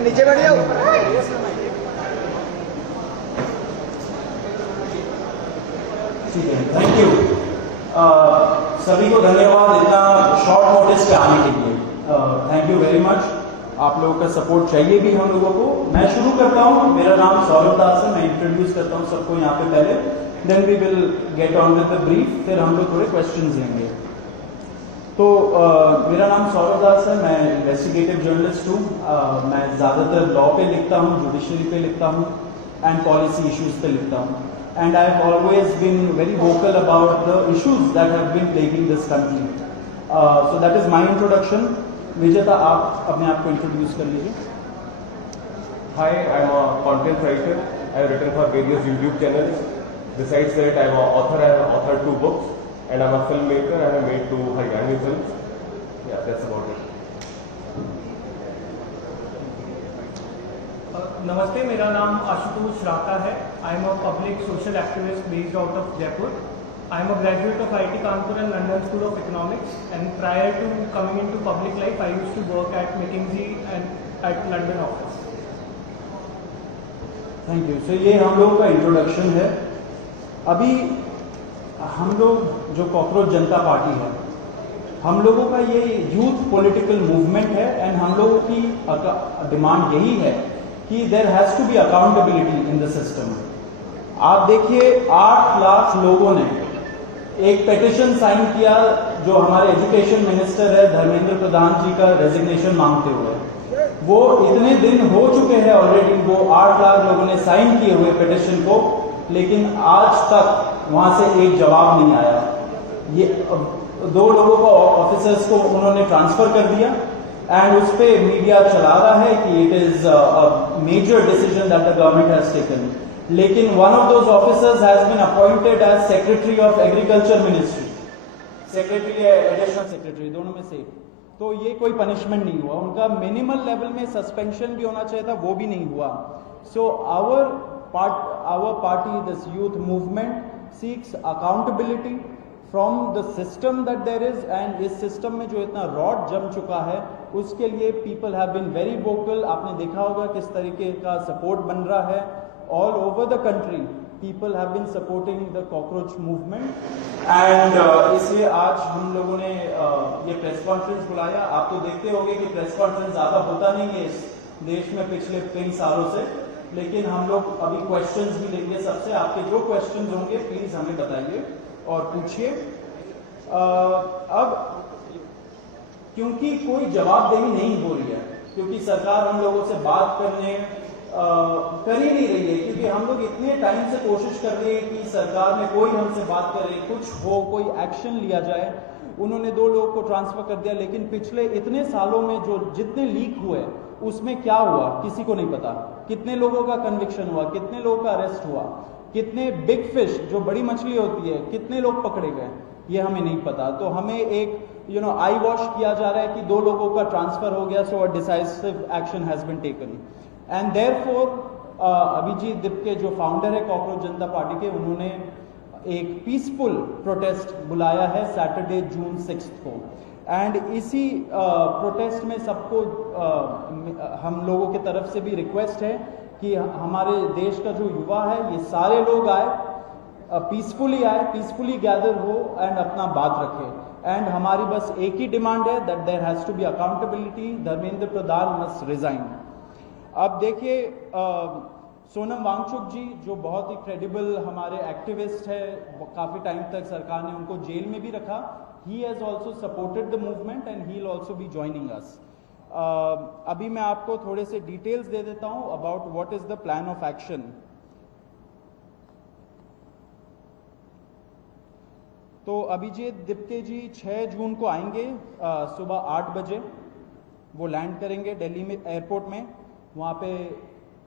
नीचे बैठ जाओ। ठीक है, थैंक यू। सभी को धन्यवाद इतना शॉर्ट नोटिस पे आने के लिए। Thank you very much. आप लोगों का सपोर्ट चाहिए भी हम लोगों को। मैं शुरू करता हूँ। मेरा नाम सौरभ दास है। मैं इंट्रोड्यूस करता हूँ सबको यहाँ पे पहले, then we will get on with the brief, फिर हम लोग थोड़े क्वेश्चंस लेंगे। तो मेरा नाम सौरभ दास है। मैं इन्वेस्टिगेटिव जर्नलिस्ट हूँ। मैं ज़्यादातर लॉ पे लिखता हूँ, जुडिशरी पे लिखता हूँ एंड पॉलिसी इश्यूज पे लिखता हूँ। And I have always been very vocal about the issues that have been plaguing this country. So that is my introduction. Vijeta, आप अपने आप को इंट्रोड्यूस कर लीजिए। Hi, I am a content writer. I have written for various YouTube channels. Besides that, I am an author. I have authored 2 books. And I am a filmmaker. I have made 2 Haryani films. Yeah, that's about it. नमस्ते, मेरा नाम आशुतोष राका है। I am a public social activist based out of Jaipur. I am a graduate of IIT Kanpur and London School of Economics, and prior to coming into public life I used to work at McKinsey and at London office. Thank you. So ये हम लोगों का introduction है। अभी हम लोग जो cockroach जनता party है, हम लोगों का ये यूथ पॉलिटिकल मूवमेंट है एंड हम लोगों की डिमांड यही है कि there has to be accountability in the system. आप देखिए 8 लाख लोगों ने एक पेटिशन साइन किया जो हमारे एजुकेशन मिनिस्टर है धर्मेंद्र प्रधान जी का रेजिग्नेशन मांगते हुए। वो इतने दिन हो चुके हैं ऑलरेडी, वो 8 लाख लोगों ने साइन किए हुए पेटिशन को, लेकिन आज तक वहां से एक जवाब नहीं आया। ये 2 लोगों को ऑफिसर्स को उन्होंने ट्रांसफर कर दिया एंड उस पे मीडिया चला रहा है कि it is a major decision that the government has taken. लेकिन one of those officers has been appointed as secretary of agriculture ministry, secretary या एडिशनल सेक्रेटरी, दोनों में से। तो ये कोई पनिशमेंट नहीं हुआ उनका। मिनिमल लेवल में सस्पेंशन भी होना चाहिए था, वो भी नहीं हुआ। So our party, this youth movement seeks accountability from the system that there is, and इस सिस्टम में जो इतना रॉड जम चुका है उसके लिए people have been very vocal. आपने देखा होगा किस तरीके का सपोर्ट बन रहा है all over the country. People have been supporting the cockroach movement and इसलिए आज हम लोगों ने ये प्रेस कॉन्फ्रेंस बुलाया। आप तो देखते होंगे कि प्रेस कॉन्फ्रेंस ज़्यादा होता नहीं है इस देश में पिछले कई सालों से, लेकिन हम लोग अभी क्वेश्चंस भी लेंगे सबसे। आपके जो क्वेश्चंस होंगे प्लीज हमें बताइए और पूछिए। अब क्योंकि कोई जवाबदेही नहीं हो रही है, क्योंकि सरकार हम लोगों से बात करने कर ही नहीं रही है, क्योंकि हम लोग इतने टाइम से कोशिश कर रहे हैं कि सरकार में कोई हमसे बात करे, कुछ हो, कोई एक्शन लिया जाए। उन्होंने 2 लोगों को ट्रांसफर कर दिया, लेकिन पिछले इतने सालों में जो जितने लीक हुए उसमें क्या हुआ किसी को नहीं पता। कितने लोगों का कन्विक्शन हुआ, कितने लोगों का अरेस्ट हुआ, कितने बिग फिश जो बड़ी मछली होती है कितने लोग पकड़े गए, ये हमें नहीं पता। तो हमें एक आई वॉश किया जा रहा है कि 2 लोगों का ट्रांसफर हो गया, so a decisive action has been taken. And therefore Abhijit Dipke जो फाउंडर है कॉकरोच जनता पार्टी के, उन्होंने एक पीसफुल प्रोटेस्ट बुलाया है सैटरडे जून 6 को। एंड इसी प्रोटेस्ट में सबको हम लोगों की तरफ से भी रिक्वेस्ट है कि हमारे देश का जो युवा है ये सारे लोग आए, पीसफुली आए, पीसफुली गैदर हो एंड अपना बात रखे। एंड हमारी बस एक ही डिमांड है that there has to be accountability, Dharmendra Pradhan must resign. अब देखिए सोनम वांगचुक जी जो बहुत ही क्रेडिबल हमारे एक्टिविस्ट है, काफ़ी टाइम तक सरकार ने उनको जेल में भी रखा, he has also supported the movement and he will also be joining us. अभी मैं आपको थोड़े से डिटेल्स दे देता हूं about what is the plan of action. तो अभिजीत दिप्ते जी 6 जून को आएंगे सुबह 8 बजे, वो लैंड करेंगे दिल्ली में एयरपोर्ट में। वहाँ पे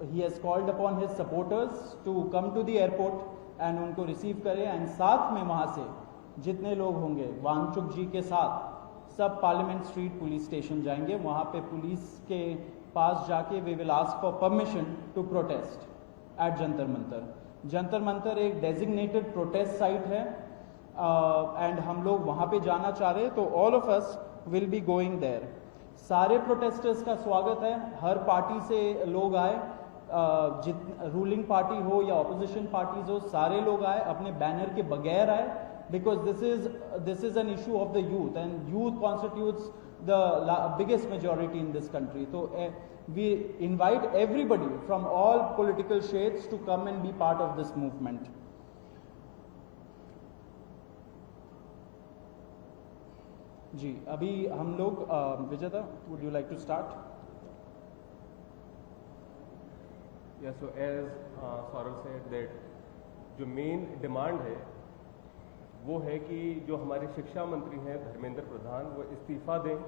ही has called upon his supporters to come to the airport and उनको रिसीव करें। एंड साथ में वहाँ से जितने लोग होंगे वांगचुक जी के साथ सब पार्लियामेंट स्ट्रीट पुलिस स्टेशन जाएंगे। वहाँ पे पुलिस के पास जाके we will ask for permission to protest at Jantar Mantar. Jantar Mantar एक डेजिग्नेटेड प्रोटेस्ट साइट है एंड हम लोग वहाँ पे जाना चाह रहे हैं, तो all of us will be going there. सारे प्रोटेस्टर्स का स्वागत है, हर पार्टी से लोग आए, रूलिंग पार्टी हो या ऑपोजिशन पार्टीज हो, सारे लोग आए, अपने बैनर के बगैर आए, because this is an issue of the youth and youth constitutes the biggest majority in this country. So we invite everybody from all political shades to come and be part of this movement. जी अभी हम लोग विजेता, would you like to start? Yeah, so as Saurav said that जो main demand है वो है कि जो हमारे शिक्षा मंत्री हैं धर्मेंद्र प्रधान वो इस्तीफा दें।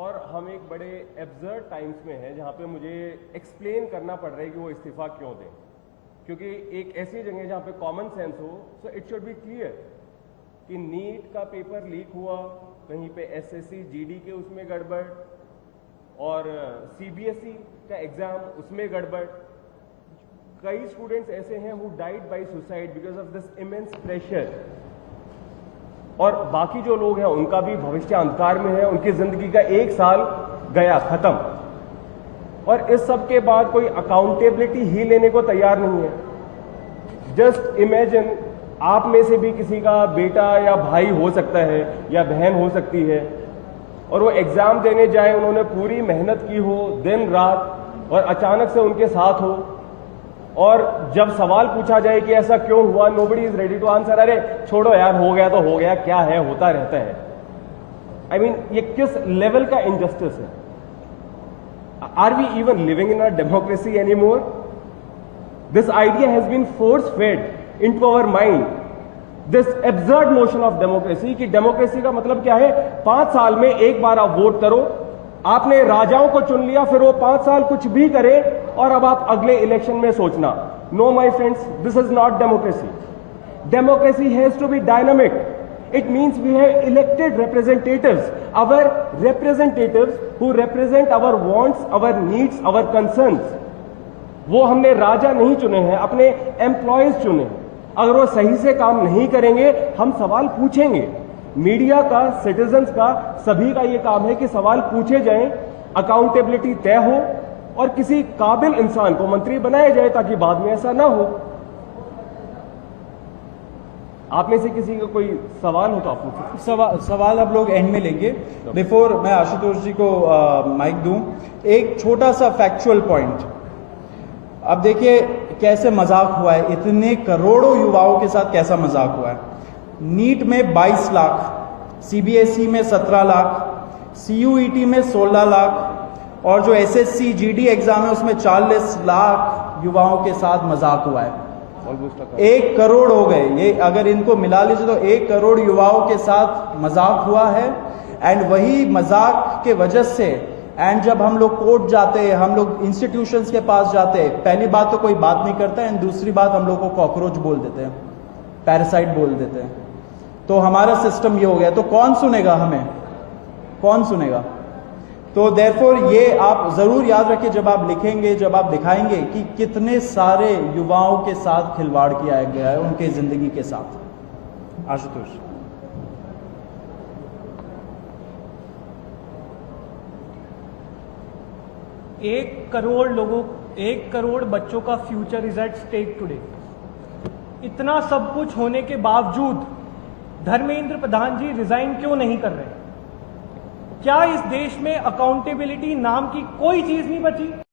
और हम एक बड़े एब्सर्ड टाइम्स में हैं जहाँ पे मुझे एक्सप्लेन करना पड़ रहा है कि वो इस्तीफा क्यों दें, क्योंकि एक ऐसी जगह जहाँ पे कॉमन सेंस हो, so it should be clear कि नीट का पेपर लीक हुआ, कहीं पे एसएससी जीडी के उसमें गड़बड़ और सीबीएसई का एग्जाम उसमें गड़बड़। कई स्टूडेंट्स ऐसे हैं who died by suicide because of this immense pressure, और बाकी जो लोग हैं उनका भी भविष्य अंधकार में है, उनकी जिंदगी का 1 साल गया खत्म, और इस सब के बाद कोई अकाउंटेबिलिटी ही लेने को तैयार नहीं है। जस्ट इमेजिन आप में से भी किसी का बेटा या भाई हो सकता है या बहन हो सकती है, और वो एग्जाम देने जाए, उन्होंने पूरी मेहनत की हो दिन रात, और अचानक से उनके साथ हो, और जब सवाल पूछा जाए कि ऐसा क्यों हुआ, nobody is ready to answer. अरे छोड़ो यार, हो गया तो हो गया, क्या है, होता रहता है। आई मीन ये किस लेवल का इनजस्टिस है? Are we even living in a democracy any more? This idea has been force fed into our mind, this absurd notion of democracy, कि डेमोक्रेसी का मतलब क्या है? 5 साल में एक बार आप वोट करो, आपने राजाओं को चुन लिया, फिर वो 5 साल कुछ भी करे, और अब आप अगले इलेक्शन में सोचना। No my friends, this is not democracy. Democracy has to be dynamic. It means we have elected representatives, our representatives who represent our wants, our needs, our concerns. वो हमने राजा नहीं चुने हैं, अपने एम्प्लॉयज चुने हैं। अगर वो सही से काम नहीं करेंगे, हम सवाल पूछेंगे। मीडिया का, सिटीजन्स का, सभी का ये काम है कि सवाल पूछे जाएं, अकाउंटेबिलिटी तय हो, और किसी काबिल इंसान को मंत्री बनाया जाए ताकि बाद में ऐसा ना हो। आप में से किसी का कोई सवाल हो तो आप पूछिए। सवाल आप लोग एंड में लेंगे। बिफोर मैं आशुतोष जी को माइक दूं, एक छोटा सा फैक्चुअल पॉइंट। अब देखिए कैसे मजाक हुआ है, इतने करोड़ों युवाओं के साथ कैसा मजाक हुआ है। नीट में 22 लाख, सीबीएसई में 17 लाख, सीयूईटी में 16 लाख, और जो एसएससी जीडी एग्जाम है उसमें 40 लाख युवाओं के साथ मजाक हुआ है। 1 करोड़ हो गए, ये अगर इनको मिला लीजिए तो 1 करोड़ युवाओं के साथ मजाक हुआ है। एंड वही मजाक के वजह से, एंड जब हम लोग कोर्ट जाते हैं, हम लोग इंस्टीट्यूशंस के पास जाते हैं, पहली बात तो कोई बात नहीं करता है, एंड दूसरी बात हम लोग को कॉकरोच बोल देते हैं, पैरासाइट बोल देते हैं। तो हमारा सिस्टम ये हो गया, तो कौन सुनेगा हमें, कौन सुनेगा? तो देयरफॉर ये आप जरूर याद रखिए जब आप लिखेंगे, जब आप दिखाएंगे कि कितने सारे युवाओं के साथ खिलवाड़ किया गया है, उनके जिंदगी के साथ। आशुतोष। 1 करोड़ बच्चों का future is at stake today. इतना सब कुछ होने के बावजूद धर्मेंद्र प्रधान जी रिजाइन क्यों नहीं कर रहे? क्या इस देश में अकाउंटेबिलिटी नाम की कोई चीज नहीं बची?